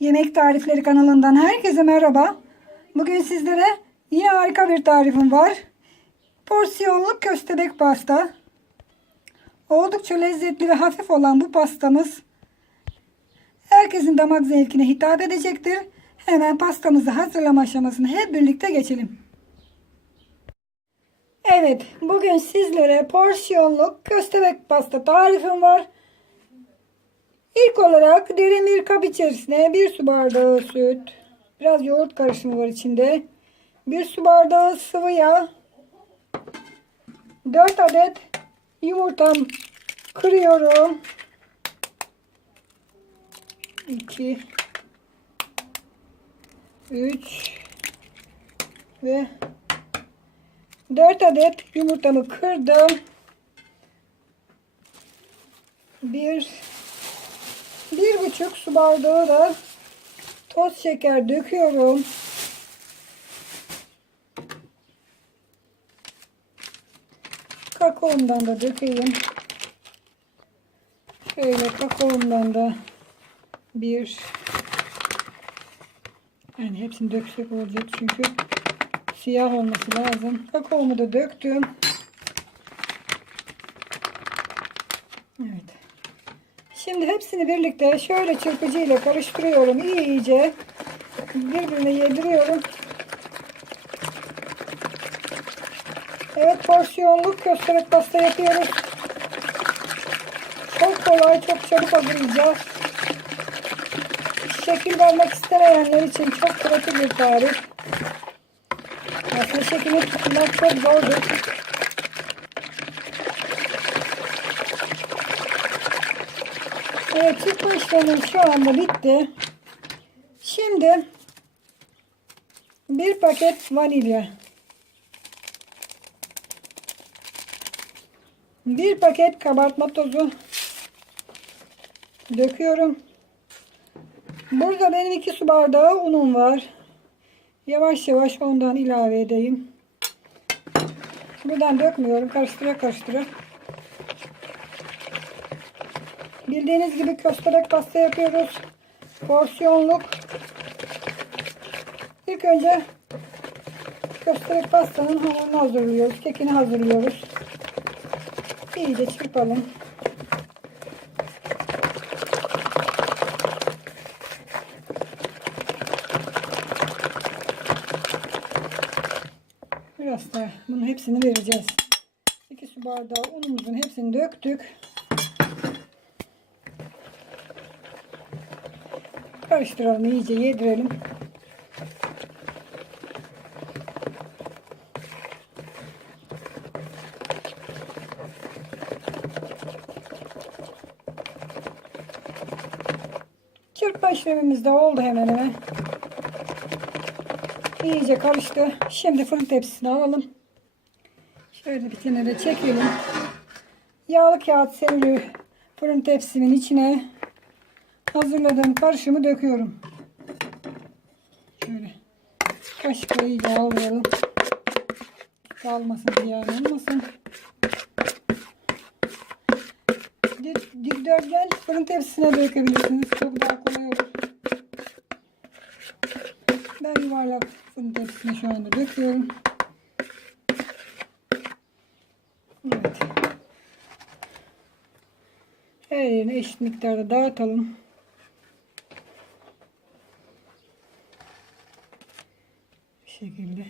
Yemek Tarifleri kanalından herkese merhaba. Bugün sizlere yine harika bir tarifim var. Porsiyonluk köstebek pasta. Oldukça lezzetli ve hafif olan bu pastamız herkesin damak zevkine hitap edecektir. Hemen pastamızı hazırlama aşamasını hep birlikte geçelim. Evet, bugün sizlere porsiyonluk köstebek pasta tarifim var. İlk olarak derin bir kap içerisine bir su bardağı süt, biraz yoğurt karışımı var içinde. Bir su bardağı sıvı yağ, 4 adet yumurtam kırıyorum. 2 3 ve 4 adet yumurtamı kırdım. Bir bir buçuk su bardağı da toz şeker döküyorum. Kakaomdan da dökeyim. Şöyle kakaomdan da bir yani hepsini döksek olacak çünkü siyah olması lazım. Kakaomu da döktüm. Evet. Şimdi hepsini birlikte şöyle çırpıcıyla karıştırıyorum. iyice birbirine yediriyorum. Evet porsiyonluk köstebek pasta yapıyoruz. Çok kolay, çok çabuk hazırlayacağız. Şekil vermek istemeyenler için çok pratik bir tarif. Aslında şekilini tutmak çok zordur. Evet çıkma işlemim şu anda bitti. Şimdi bir paket vanilya. Bir paket kabartma tozu döküyorum. Burada benim iki su bardağı unum var. Yavaş yavaş ondan ilave edeyim. Buradan dökmüyorum. Karıştıra karıştıra. Bildiğiniz gibi köstebek pasta yapıyoruz. Porsiyonluk. İlk önce köstebek pastanın hamurunu hazırlıyoruz. Kekini hazırlıyoruz. İyice çırpalım. Biraz da bunun hepsini vereceğiz. 2 su bardağı unumuzun hepsini döktük. Karıştıralım iyice yedirelim. Çırpma işlemimiz de oldu hemen hemen. İyice karıştı. Şimdi fırın tepsisine alalım. Şöyle bir kenara çekelim. Yağlı kağıt serili fırın tepsimin içine hazırladığım karışımı döküyorum. Şöyle kaşıkla iyice alayalım. Kalmasın ziyan olmasın. Dik- Dikdörtgen fırın tepsisine dökebilirsiniz. Çok daha kolay olur. Ben yuvarlak fırın tepsisine şu anda döküyorum. Evet. Her yerine eşit miktarda dağıtalım. Bu şekilde.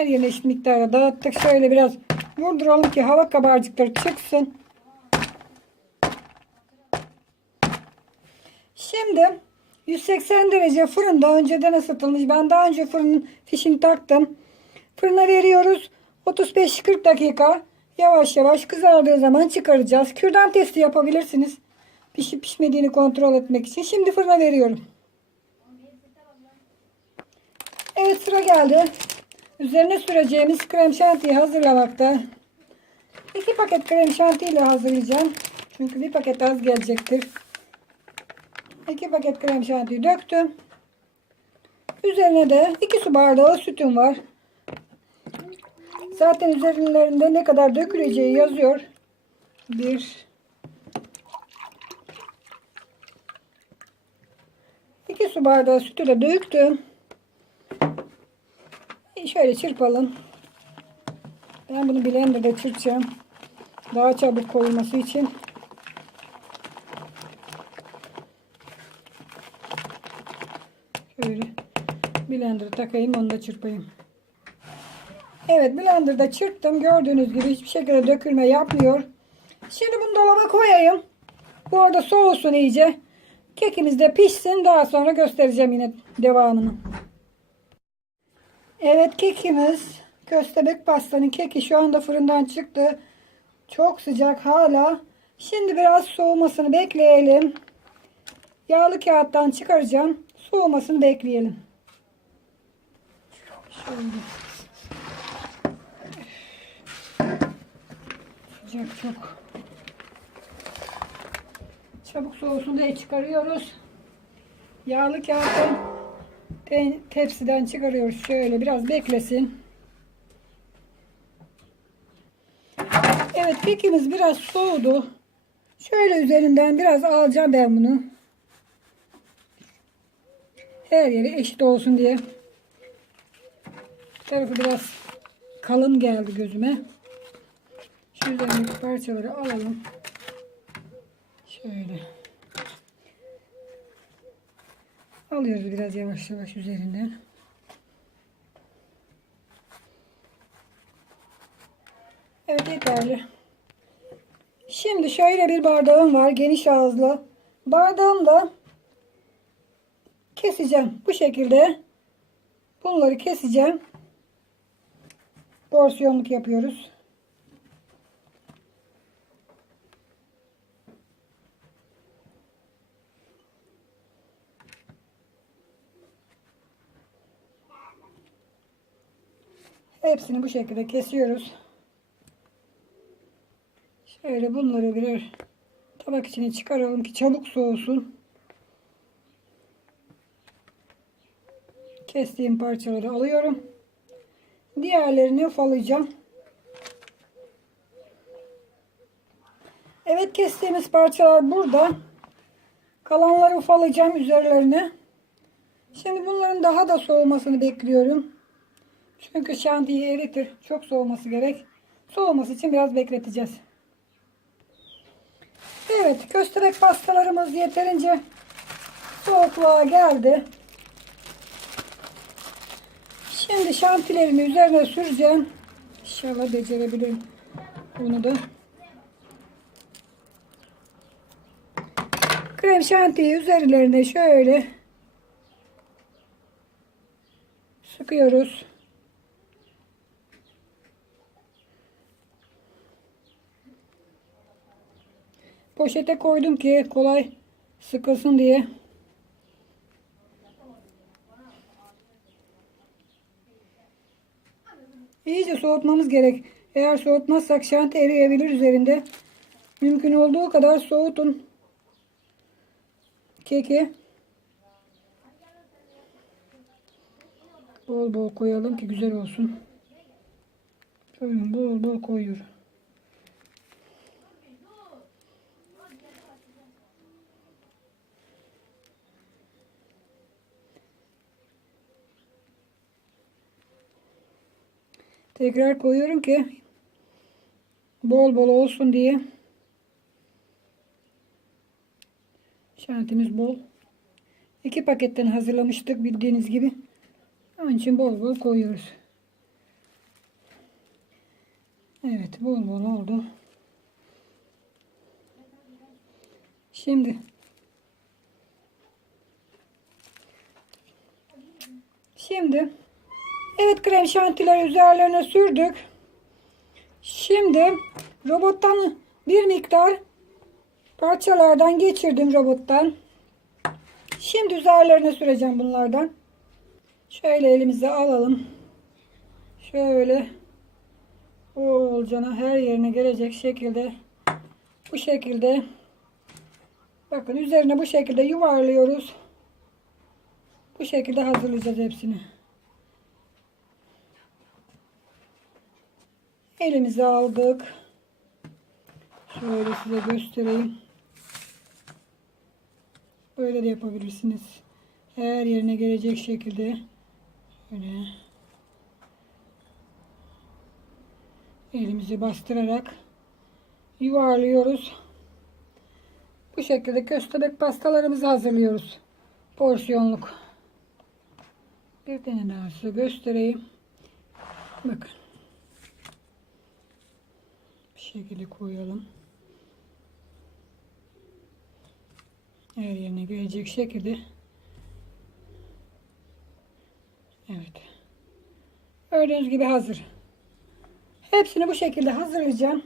Her yerine eşit miktarda dağıttık. Şöyle biraz vurduralım ki hava kabarcıkları çıksın. Şimdi 180 derece fırında önceden ısıtılmış. Ben daha önce fırının fişini taktım. Fırına veriyoruz. 35-40 dakika yavaş yavaş kızardığı zaman çıkaracağız. Kürdan testi yapabilirsiniz. Pişip pişmediğini kontrol etmek için. Şimdi fırına veriyorum. Evet sıra geldi. Üzerine süreceğimiz krem şantiyi hazırlamakta. İki paket krem şanti ile hazırlayacağım. Çünkü bir paket az gelecektir. 2 paket krem şantiyi döktüm. Üzerine de 2 su bardağı sütüm var. Zaten üzerlerinde ne kadar döküleceği yazıyor. 1 2 su bardağı sütü de döktüm. Şöyle çırpalım. Ben bunu blenderda çırpacağım. Daha çabuk koyulması için. Şöyle blender'a takayım onu da çırpayım. Evet blenderda çırptım. Gördüğünüz gibi hiçbir şekilde dökülme yapmıyor. Şimdi bunu dolaba koyayım. Bu arada soğusun iyice. Kekimiz de pişsin. Daha sonra göstereceğim yine devamını. Evet kekimiz köstebek pastanın keki şu anda fırından çıktı. Çok sıcak hala. Şimdi biraz soğumasını bekleyelim. Yağlı kağıttan çıkaracağım. Soğumasını bekleyelim. Şöyle. Sıcak çok. Çabuk soğusun diye çıkarıyoruz. Yağlı kağıttan tepsiden çıkarıyoruz. Şöyle biraz beklesin. Evet kekimiz biraz soğudu. Şöyle üzerinden biraz alacağım ben bunu. Her yeri eşit olsun diye. Tarafı biraz kalın geldi gözüme. Şu üzerindeki parçaları alalım. Şöyle. Alıyoruz biraz yavaş yavaş üzerinden. Evet yeterli. Şimdi şöyle bir bardağım var. Geniş ağızlı. Bardağımla keseceğim. Bu şekilde bunları keseceğim. Porsiyonluk yapıyoruz. Hepsini bu şekilde kesiyoruz. Şöyle bunları birer tabak içine çıkaralım ki çabuk soğusun. Kestiğim parçaları alıyorum. Diğerlerini ufalayacağım. Evet kestiğimiz parçalar burada. Kalanları ufalayacağım üzerlerine. Şimdi bunların daha da soğumasını bekliyorum. Çünkü şantiyi eritir. Çok soğuması gerek. Soğuması için biraz bekleteceğiz. Evet, köstebek pastalarımız yeterince soğukluğa geldi. Şimdi şantilerini üzerine süreceğim. İnşallah becerebilirim bunu da. Krem şantiyi üzerlerine şöyle sıkıyoruz. Poşete koydum ki kolay sıkılsın diye. İyice soğutmamız gerek. Eğer soğutmazsak şanti eriyebilir üzerinde. Mümkün olduğu kadar soğutun keki. Bol bol koyalım ki güzel olsun. Bol bol koyuyorum. Tekrar koyuyorum ki bol bol olsun diye. Şantimiz bol. İki paketten hazırlamıştık bildiğiniz gibi. Onun için bol bol koyuyoruz. Evet bol bol oldu. Şimdi Şimdi Evet krem şantileri üzerlerine sürdük. Şimdi robottan bir miktar parçalardan geçirdim robottan. Şimdi üzerlerine süreceğim bunlardan. Şöyle elimize alalım. Şöyle bolcana her yerine gelecek şekilde bu şekilde bakın üzerine bu şekilde yuvarlıyoruz. Bu şekilde hazırlayacağız hepsini. Elimize aldık. Şöyle size göstereyim. Böyle de yapabilirsiniz. Her yerine gelecek şekilde. Şöyle. Elimizi bastırarak yuvarlıyoruz. Bu şekilde köstebek pastalarımızı hazırlıyoruz. Porsiyonluk. Bir tane daha size göstereyim. Bakın. Şekilde koyalım. Her yerine gelecek şekilde. Evet. Gördüğünüz gibi hazır. Hepsini bu şekilde hazırlayacağım.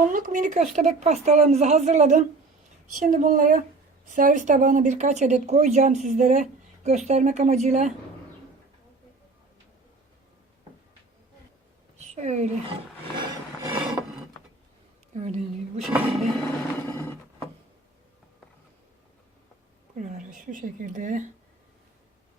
Porsiyonluk mini köstebek pastalarımızı hazırladım. Şimdi bunları servis tabağına birkaç adet koyacağım sizlere göstermek amacıyla. Şöyle. Gördüğünüz gibi bu şekilde. Buraları şu şekilde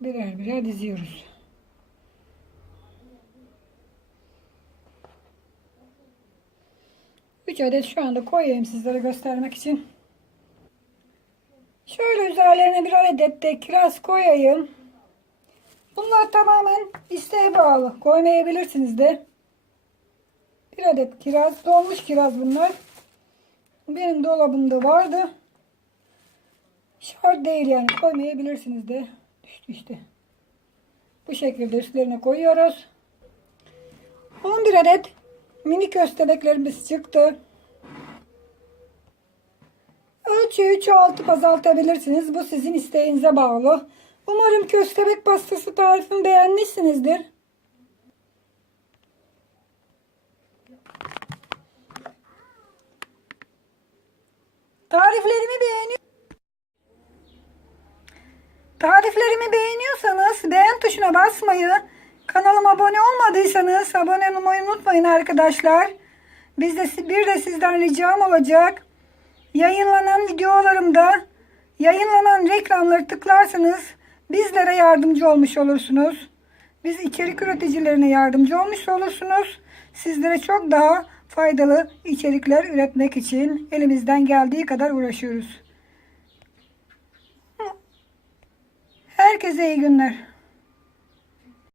birer birer diziyoruz. Üç adet şu anda koyayım sizlere göstermek için. Şöyle üzerlerine bir adet de kiraz koyayım. Bunlar tamamen isteğe bağlı. Koymayabilirsiniz de. Bir adet kiraz. Donmuş kiraz bunlar. Benim dolabımda vardı. Şart değil yani. Koymayabilirsiniz de. Düştü işte. Bu şekilde üstlerine koyuyoruz. 11 adet mini köstebeklerimiz çıktı. Ölçüyü çoğaltıp azaltabilirsiniz. Bu sizin isteğinize bağlı. Umarım köstebek pastası tarifimi beğenmişsinizdir. Tariflerimi beğeniyor. Tariflerimi beğeniyorsanız beğen tuşuna basmayı, kanalıma abone olmadıysanız abone olmayı unutmayın arkadaşlar. Biz de, bir de sizden ricam olacak. Yayınlanan videolarımda yayınlanan reklamları tıklarsanız bizlere yardımcı olmuş olursunuz. Biz içerik üreticilerine yardımcı olmuş olursunuz. Sizlere çok daha faydalı içerikler üretmek için elimizden geldiği kadar uğraşıyoruz. Herkese iyi günler.